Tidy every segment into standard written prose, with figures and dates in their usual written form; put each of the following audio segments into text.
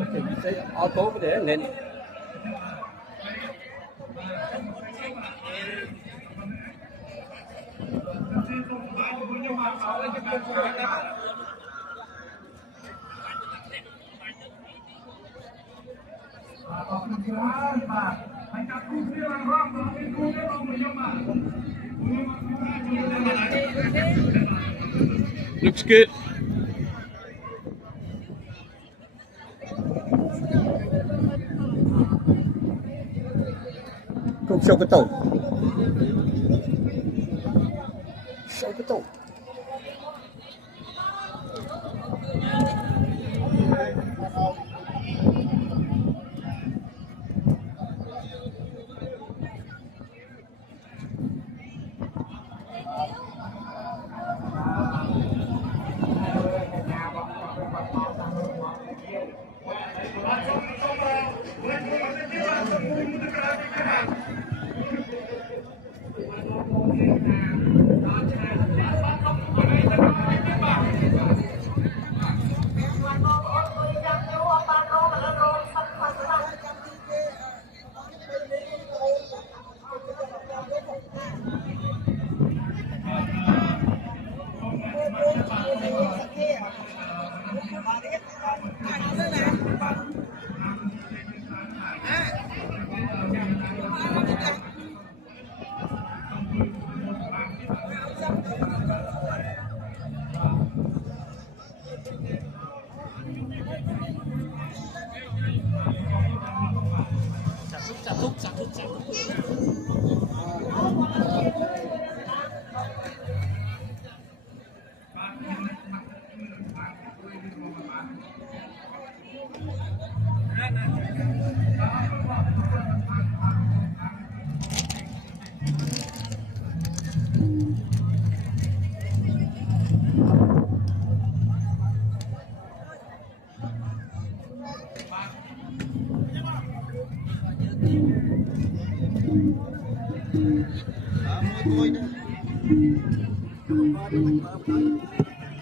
Okay, you say I'll go over there and then. Looks good. Không show cái tàu. Show cái tàu.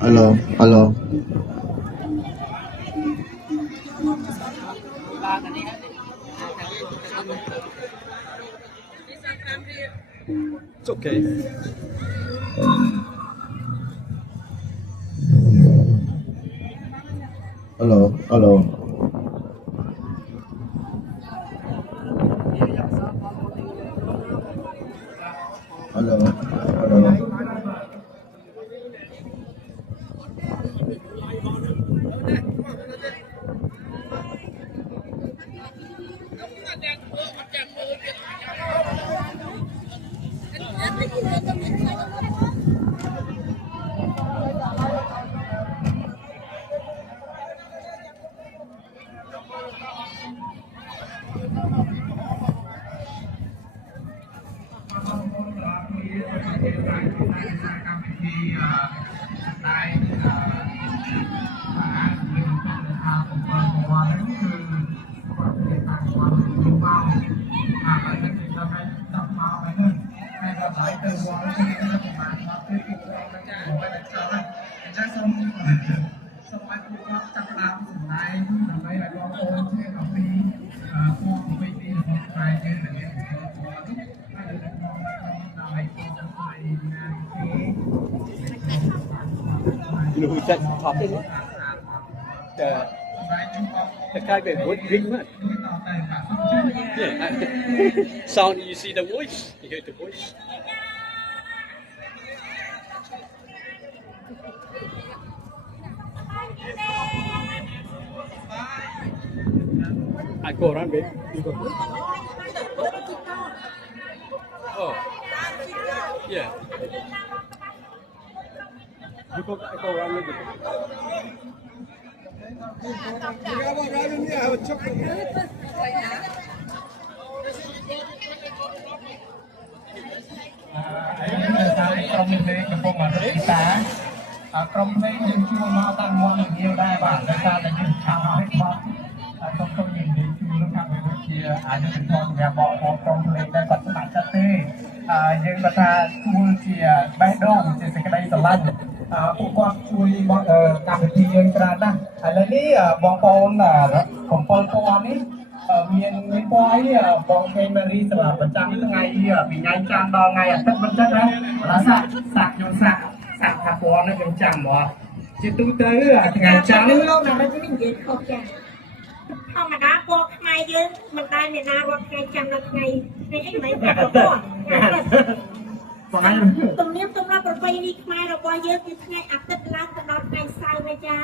Alo, alo. It's okay. Alo, alo. Alo, alo. You know who's that talking? The guy with wood green one. Yeah. Sound. You see the voice. You hear the voice. I go around, babe. You go. Oh. Yeah. You go. I go around with you. You got one right in there. I have a chocolate. Trong đây những chua mà tăng ngon nhiều đa bản để ta là những chào hết con trong tôi nhìn thấy chua nó khác với chia những con nhà bò trong đây đã bắt lại chặt tê nhưng mà ta chua chia bé đâu thì cái đây là lăn ពួកគាត់ជួយកម្មវិធីយើងច្រើនណាស់ឥឡូវនេះបងប្អូន7ពណ៌នេះមានពណ៌អីបងខេមេរីសម្រាប់ប្រចាំថ្ងៃពីថ្ងៃច័ន្ទដល់ថ្ងៃអាទិត្យមិនចឹងណាសាក់ខ្ញុំសាក់ថាពណ៌នេះខ្ញុំចាំមកជាទូទៅថ្ងៃច័ន្ទនេះលោកណាមិននិយាយខុសចាធម្មតាពណ៌ខ្មែរយើងមិនដែលមានណារត់ថ្ងៃច័ន្ទដល់ថ្ងៃអីមិនតែពណ៌បងទំនៀមទម្លាប់ប្រពៃណីខ្មែររបស់យើងគឺថ្ងៃអាទិត្យឡើងទៅដល់ថ្ងៃសៅរ៍ណាចា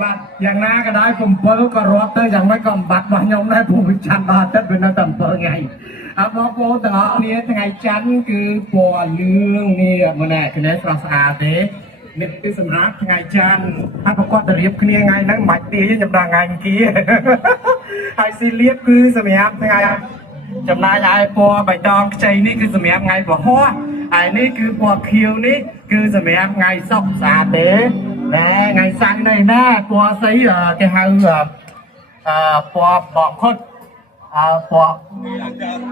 បាទយ៉ាងណាក៏ដោយ7ក៏រត់ទៅយ៉ាងម៉េចក៏អំបត្តិរបស់ខ្ញុំដែរព្រោះវាច័ន្ទដល់អាទិត្យវានៅតែ7ថ្ងៃបងប្អូនទាំងអស់គ្នាថ្ងៃច័ន្ទគឺពណ៌លឿងនេះមើលណែគ្នាស្រស់ស្អាតទេនេះគឺសម្រាប់ថ្ងៃច័ន្ទហើយប្រកបទៅរៀបគ្នាថ្ងៃហ្នឹងមិនបាច់ទាយខ្ញុំដល់ថ្ងៃអង្គារហើយស៊ីលៀបគឺសម្រាប់ថ្ងៃចំណាយឲ្យពណ៌បៃតងខ្ចីនេះគឺសម្រាប់ថ្ងៃពហុហើយនេះគឺពណ៌ខៀវនេះគឺសម្រាប់ថ្ងៃសុក្រស្អាតទេណែថ្ងៃសៅរ៍នេះណាពណ៌ស្អីគេហៅពណ៌បកខុតពណ៌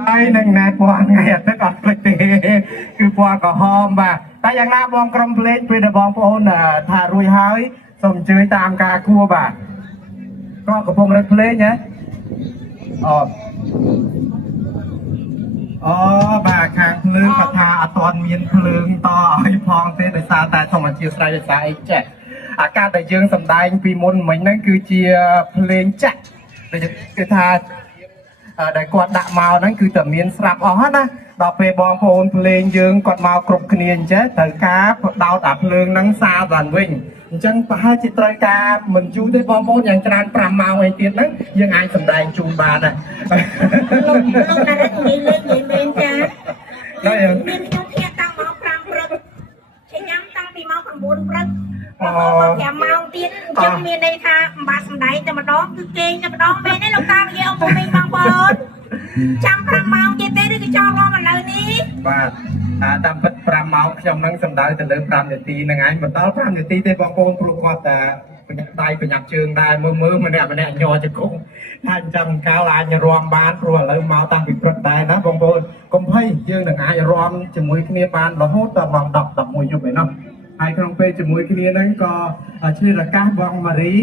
ហើយនឹងណែពណ៌ថ្ងៃអាទិត្យអត់ភ្លេចទេគឺពណ៌ក្រហមបាទតែយ៉ាងណាបងក្រុមភ្លេងពេលដែលបងប្អូនថារួចហើយសូមអញ្ជើញតាមការគួរបាទក៏កំពុងរឹកភ្លេងហ៎បាទខាងភ្លើងគាត់ថាអត់ទាន់មានភ្លើងតឲ្យផងទេដោយសារតែធម្មជាតិស្រ័យដោយសារអីចេះអាការដែលយើងសម្ដែងពីមុនមិញហ្នឹងគឺជាភ្លេងចាក់គឺថាដែលគាត់ដាក់មកហ្នឹងគឺតែមានស្រាប់អស់ណាដល់ពេលបងប្អូនភ្លេងយើងគាត់មកគ្រប់គ្នាអញ្ចឹងត្រូវការបដោតអាភ្លើងហ្នឹងសារបានវិញអញ្ចឹងប្រហែលជាត្រូវការមិនយូរទេបងប្អូនយ៉ាងច្រើន5ម៉ោងឯទៀតហ្នឹងយើងអាចសម្ដែងជូនបានដែរលោកណារ៉េតនិយាយលេងមែនចាមានខ្ញុំភ័ក្រតាំងម៉ោង5ព្រឹកឆញ៉ាំតាំងពីម៉ោង9ព្រឹក5ម៉ោងទៀតអញ្ចឹងមានន័យថាមិនបាច់សម្ដែងតែម្ដងគឺគេងតែម្ដងមែនទេលោកតានិយាយអង្គុយបងប្អូនចាំ5ម៉ោងទៀតទេឬក៏ចង់រំឥឡូវនេះបាទតាមពិត5ម៉ោងខ្ញុំនឹងសម្ដៅទៅលើ5នាទីហ្នឹងឯងមិនដល់5នាទីទេបងប្អូនព្រោះគាត់តែប្រញាប់ដៃប្រញាប់ជើងដែរមើលម្នាក់ញ័រជង្គង់ថាអញ្ចឹងកាលអាចរំបានព្រោះឥឡូវមកតាំងពីព្រឹកដែរណាបងប្អូនកុំភ័យយើងនឹងអាចរំជាមួយគ្នាបានរហូតដល់ម៉ោង10 11យប់ឯណោះហើយក្នុងពេលជាមួយគ្នាហ្នឹងក៏ឆ្លៀតឱកាសបងម៉ារី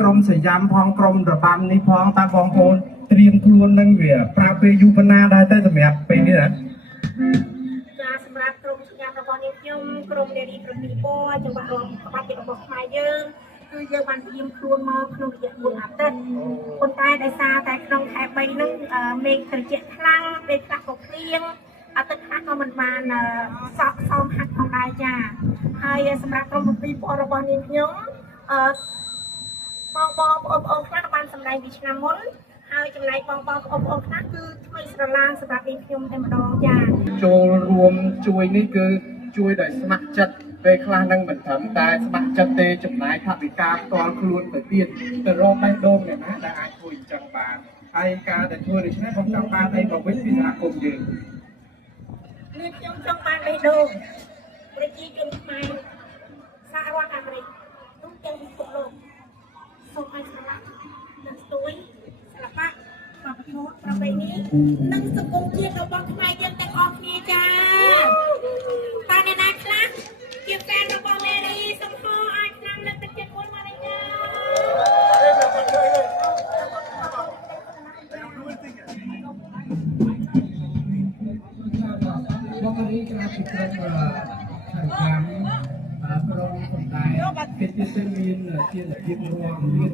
ក្រុមសយ៉ាំផងក្រុមរបាំនេះផងតើបងប្អូនត្រៀមខ្លួននឹងវាប្រើពេលយូរប៉ុណ្ណាដែរទៅសម្រាប់ពេលនេះណាចាសម្រាប់ក្រុមសញ្ញារបស់នាងខ្ញុំក្រុមនារីប្រទីពណ៌ចង្វាក់រាំក្បាច់របស់ខ្មែរយើងគឺយើងបានត្រៀមខ្លួនមកក្នុងរយៈ4អាទិត្យប៉ុន្តែដោយសារតែក្នុងខែ3ហ្នឹងមេឃត្រជាក់ខ្លាំងពេលខ្លះក៏ភ្លៀងអាទិត្យខ្លះក៏មិនបានសក់សមហាត់ផងដែរចាហើយសម្រាប់ក្រុមប្រទីពណ៌របស់នាងខ្ញុំបងប្អូនខ្លះបានសម្ដែងពីឆ្នាំមុនហើយចំណែកបងប្អូនខ្លះគឺថ្មីស្រឡាងសម្រាប់នាងខ្ញុំតែម្ដងចាចូលរួមជួយនេះគឺជួយដោយស្ម័គ្រចិត្តពេលខ្លះនឹងមិនត្រឹមតែស្ម័គ្រចិត្តទេចំណាយថវិកាផ្ទាល់ខ្លួនទៅទៀតទៅរកបេះដូងអ្នកណាដែលអាចជួយអញ្ចឹងបានហើយការដែលធ្វើដូច្នេះខ្ញុំចង់បានអីមកវិញពីសហគមន៍យើងនាងខ្ញុំចង់បានបេះដូងប្រជាជនខ្មែរសហរដ្ឋអាមេរិកទូទាំងពិភពលោកសូមឲ្យស្រឡាញ់និងស្ទួយសិល្បៈវប្បធម៌ប្រពៃណីនិងសង្គមជាតិរបស់ខ្មែរយើងទាំងអស់គ្នាចាតើអ្នកណាខ្លះជាហ្វេនរបស់មេរីសូមហៅឲ្យឆ្នាំលើកទឹកចិត្តមួយមកលេងចាបងមេរីក្រាបពីក្រុមខាងក្រុមសម្ដែងគេជាមានជារបៀបរួមមាន